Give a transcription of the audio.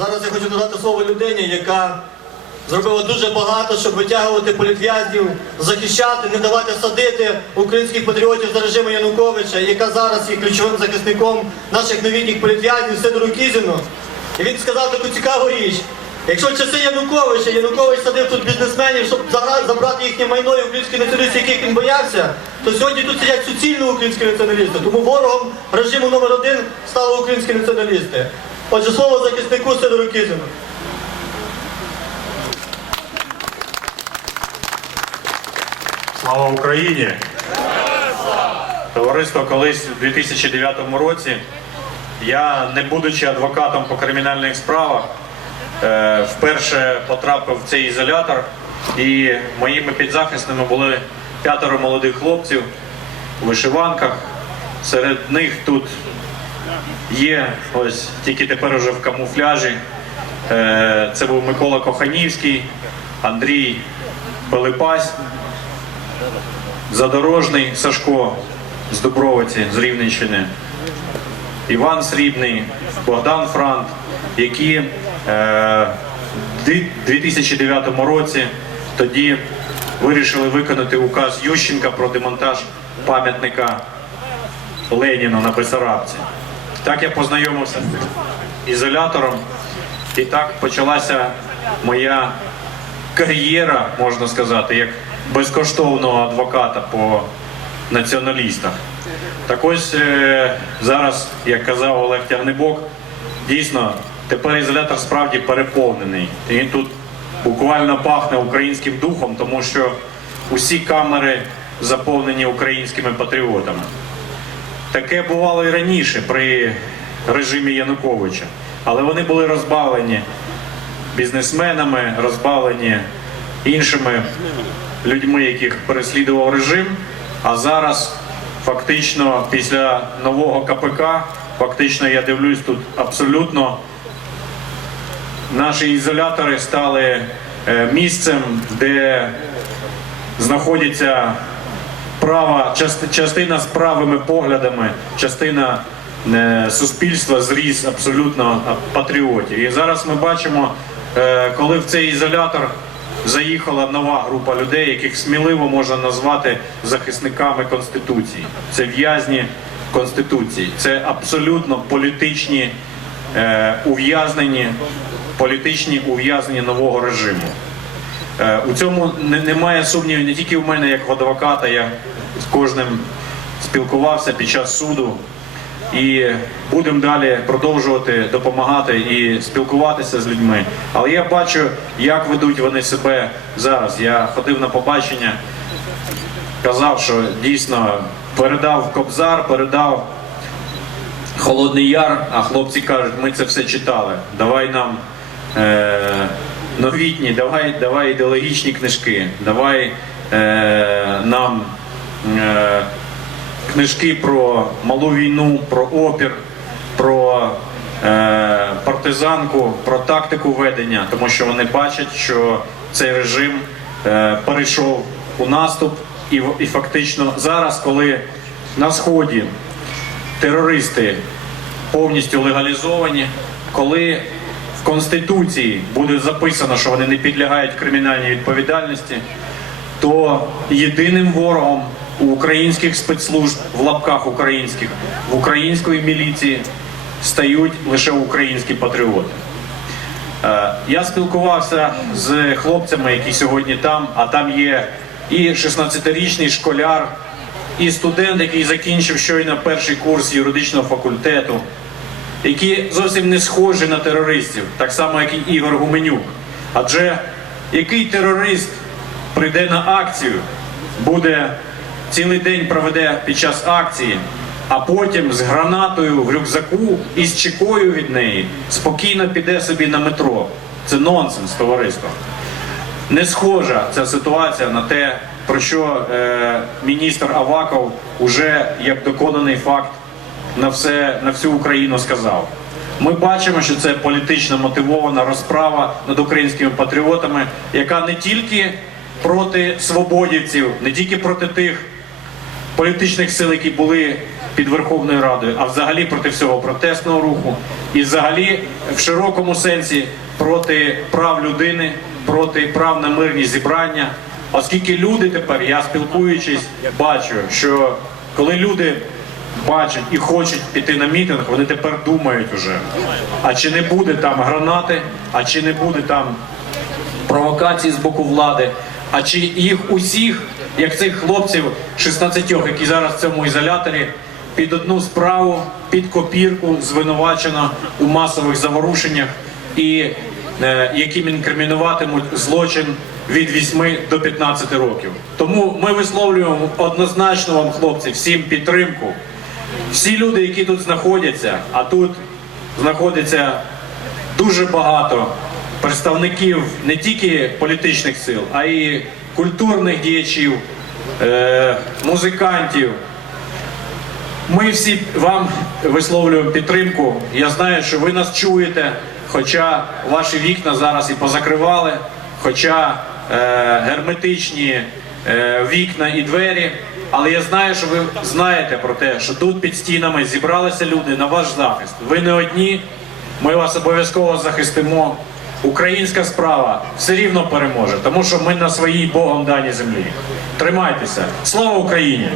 Зараз я хочу надати слово людині, яка зробила дуже багато, щоб витягувати політв'язнів, захищати, не давати садити українських патріотів за режиму Януковича, яка зараз є ключовим захисником наших новітніх політв'язнів Сидору Кізіну. І він сказав таку цікаву річ. Якщо часи Януковича Янукович садив тут бізнесменів, щоб забрати їхнє майно і українські націоналісти, яких він боявся, то сьогодні тут сидять суцільно українські націоналісти. Тому ворогом режиму номер один стали українські націоналісти. Отже, слово захиснику Сидору Кізіну. Слава Україні! Товариство колись у 2009 році я, не будучи адвокатом по кримінальних справах, е, вперше потрапив в цей ізолятор, і моїми підзахисними були п'ятеро молодих хлопців у вишиванках. Серед них тут є ось тільки тепер уже в камуфляжі. Е, Це був Микола Коханівський, Андрій Пилипась, Задорожний Сашко з Дубровиці, з Рівненщини, Іван Срібний, Богдан Франт, які е, в 2009 році тоді вирішили виконати указ Ющенка про демонтаж пам'ятника Леніну на Бесарабці. Так я познайомився з ізолятором, і так почалася моя кар'єра, можна сказати, як безкоштовного адвоката по націоналістах. Так ось е, зараз, як казав Олег Тягнебок, дійсно тепер ізолятор справді переповнений. Він тут буквально пахне українським духом, тому що усі камери заповнені українськими патріотами. Таке бувало і раніше при режимі Януковича, але вони були розбавлені бізнесменами, розбавлені іншими людьми, яких переслідував режим. А зараз фактично після нового КПК, фактично я дивлюсь тут абсолютно наші ізолятори стали е, місцем, де знаходяться права, частина з правими поглядами, частина е, суспільства зріс абсолютно патріотів. І зараз ми бачимо, е, коли в цей ізолятор заїхала нова група людей, яких сміливо можна назвати захисниками Конституції. Це в'язні Конституції, це абсолютно політичні е, ув'язнені, політичні ув'язнені нового режиму. У цьому немає сумнівів не тільки в мене, як в адвоката, я з кожним спілкувався під час суду. І будемо далі продовжувати допомагати і спілкуватися з людьми. Але я бачу, як ведуть вони себе зараз. Я ходив на побачення, казав, що дійсно передав Кобзар, передав Холодний Яр, а хлопці кажуть, ми це все читали. Давай нам е, новітні, давай, давай ідеологічні книжки, давай е, нам книжки про малу війну, про опір, про е, партизанку, про тактику ведення, тому що вони бачать, що цей режим е, перейшов у наступ, і фактично зараз, коли на сході терористи повністю легалізовані, коли в Конституції буде записано, що вони не підлягають кримінальній відповідальності, то єдиним ворогом у українських спецслужб в лапках українських в української міліції стають лише українські патріоти. Е, Я спілкувався з хлопцями, які сьогодні там, а там є і 16-річний школяр, і студент, який закінчив щойно перший курс юридичного факультету, які зовсім не схожі на терористів, так само, як і Ігор Гуменюк. Адже який терорист прийде на акцію, буде цілий день проведе під час акції, а потім з гранатою в рюкзаку і з чекою від неї спокійно піде собі на метро. Це нонсенс, товариство. Не схожа ця ситуація на те, про що е, міністр Аваков уже як доконаний факт на все на всю Україну сказав. Ми бачимо, що це політично мотивована розправа над українськими патріотами, яка не тільки проти свободівців, не тільки проти тих політичних сил, які були під Верховною Радою, а взагалі проти всього протестного руху, і взагалі в широкому сенсі проти прав людини, проти прав на мирні зібрання. Оскільки люди тепер, я спілкуючись, бачу, що коли люди бачать і хочуть піти на мітинг, вони тепер думають уже, а чи не буде там гранати, а чи не буде там провокацій з боку влади, а чи їх усіх, як цих хлопців 16, які зараз в цьому ізоляторі, під одну справу, під копірку звинувачено у масових заворушеннях і е, яким інкримінуватимуть злочин від 8 до 15 років. Тому ми висловлюємо однозначно вам, хлопці, всім підтримку. Всі люди, які тут знаходяться, а тут знаходиться дуже багато представників не тільки політичних сил, а й культурних діячів, е, музикантів. Ми всі вам висловлюємо підтримку. Я знаю, що ви нас чуєте, хоча ваші вікна зараз і позакривали, хоча е, герметичні е, вікна і двері. Але я знаю, що ви знаєте про те, що тут під стінами зібралися люди на ваш захист. Ви не одні. Ми вас обов'язково захистимо. Українська справа все рівно переможе, тому що ми на своїй Богом даній землі. Тримайтеся. Слава Україні!